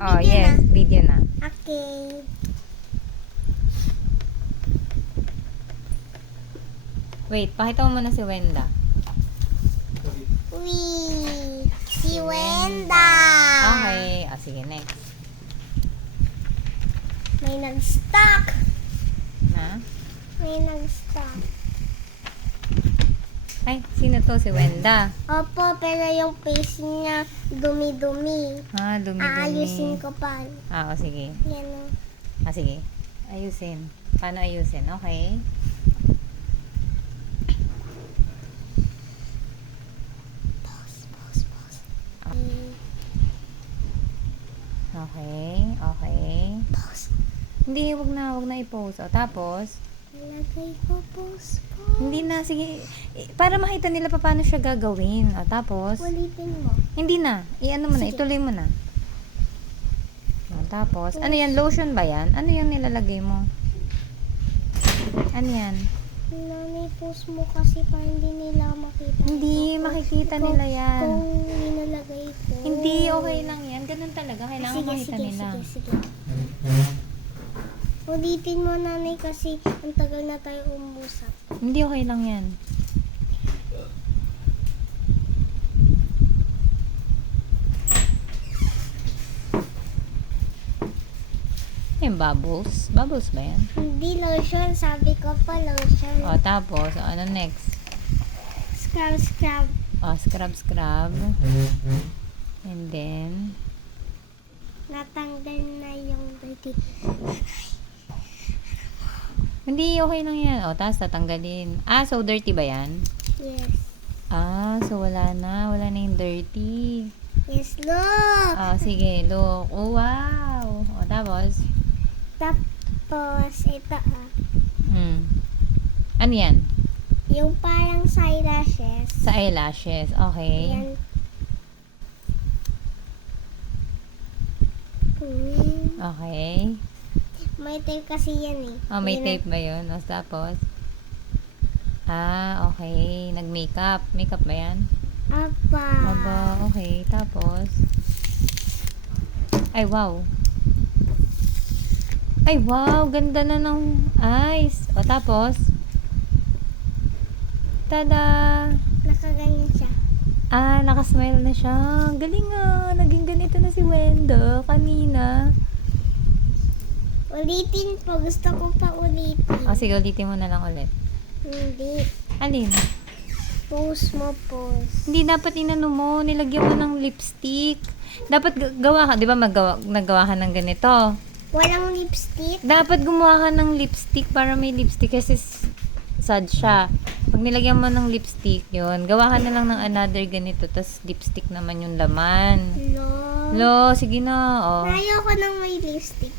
Oh, Video yes. na. Video na. Okay. Wait, pakita mo muna si Wenda. Si Wenda. Okay. Sige, next. May nag-stuck. Na? May nag-stuck. Ay, sino to? Si Wenda. Opo, pero yung face niya dumi-dumi. Dumi-dumi. Aayusin ko pa. Sige. Yan o. Sige. Ayusin. Paano ayusin? Okay. Pause. Okay. Pause. Hindi, wag na i-post. Tapos, Nalagay ko pause ko. hindi na, sige. Para makita nila paano siya gagawin. Tapos, Ulitin mo. hindi na. I-ano mo na, Sige. ituloy mo na. Tapos, ano yan? Lotion ba yan? Ano yung nilalagay mo? Ano yan? Nanay, pause mo kasi para hindi nila makita. Hindi, makikita nila yan. Kung nilalagay ko. Hindi, okay lang yan. Ganun talaga. Kailangan makita nila. Sige. Ulitin mo, nanay, kasi ang tagal na tayo umusap. Hindi, okay lang yan. Yung bubbles. Bubbles ba yan? Hindi lotion, sabi ko pa lotion. Tapos, ano next? Scrub. Scrub. And then, Natanggal na yung dirty. hindi, okay lang yan. Tapos tatanggalin. So dirty ba yan? Yes. So wala na. Wala na yung dirty. Yes, look. Sige, look. Oh, wow. Tapos, Tapos, ito ano yan? yung parang sa eyelashes. Sa eyelashes. Okay. Yan. Okay. May tape kasi yan eh. May Yan tape ba yun? Tapos, okay. Nag-makeup. Makeup ba yan? Apa. Okay. Tapos, ay, wow. Ganda na ng eyes. Tapos, tada! Nakaganyan siya. Nakasmile na siya. Galing nga. Naging ganito na si Wenda kanina. Ulitin po. Gusto ko pa ulitin. Sige, ulitin mo na lang ulit. Hindi. Alin? Pause mo, pause. Hindi dapat inano mo. Nilagyan mo ng lipstick. Dapat gawa ka. Di ba naggawa ka ng ganito? Walang lipstick. Dapat gumawa ka ng lipstick para may lipstick kasi sad siya. Pag nilagyan mo ng lipstick, yun, gawa ka na lang ng another ganito, tas lipstick naman yung laman. No. Sige na, Ayoko nang may lipstick.